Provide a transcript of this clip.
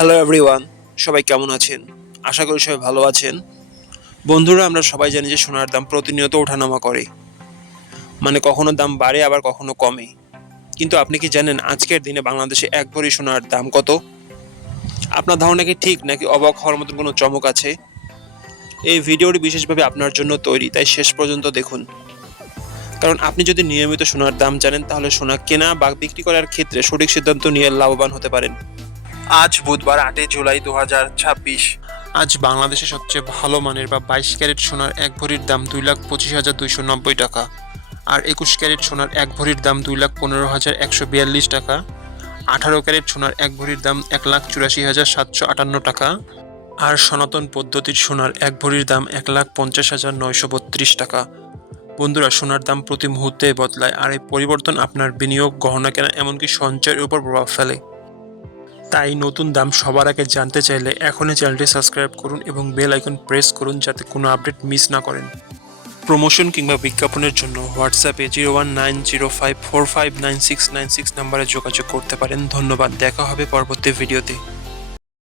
Hello everyone, সবাই কেমন আছেন? আশা করি সবাই ভালো আছেন। বন্ধুরা, আমরা সবাই জানি যে সোনার দাম প্রতিনিয়ত ওঠানামা করে। মানে কখনো দাম বাড়ে আবার কখনো কমে। কিন্তু আপনি কি জানেন আজকের দিনে বাংলাদেশে এক ভরি সোনার দাম কত? আপনার ধারণা কি ঠিক নাকি অবাক হওয়ার মতন কোনো চমক আছে? এই ভিডিওটি বিশেষভাবে আপনার জন্য তৈরি, তাই শেষ পর্যন্ত দেখুন। কারণ আপনি যদি নিয়মিত সোনার দাম জানেন তাহলে সোনা কেনা বা বিক্রি করার ক্ষেত্রে সঠিক সিদ্ধান্ত নিয়ে লাভবান হতে পারেন। আজ বুধবার 8 জুলাই 2026। আজ বাংলাদেশে সবচেয়ে ভালো মানের বা 22 ক্যারেট সোনার এক ভরির দাম 2,25,290 টাকা, আর 21 ক্যারেট সোনার এক ভরির দাম 2,15,142 টাকা, 18 ক্যারেট সোনার এক ভরির দাম 1,84,758 টাকা, আর সনাতন পদ্ধতির সোনার এক ভরির দাম 1,50,932 টাকা। বন্ধুরা, সোনার দাম প্রতি মুহূর্তে বদলায়, আর এই পরিবর্তন আপনার বিনিয়োগ, গহনা কেনা এমনকি সঞ্চয়ের উপর প্রভাব ফেলে। তাই নতুন দাম সবার আগে জানতে চাইলে এখনই চ্যানেলটি সাবস্ক্রাইব করুন এবং বেল আইকন প্রেস করুন যাতে কোনো আপডেট মিস না করেন। প্রমোশন কিংবা বিজ্ঞাপনের জন্য হোয়াটসঅ্যাপে 019054599696 নাম্বারে যোগাযোগ করতে পারেন। ধন্যবাদ, দেখা হবে পরবর্তী ভিডিওতে।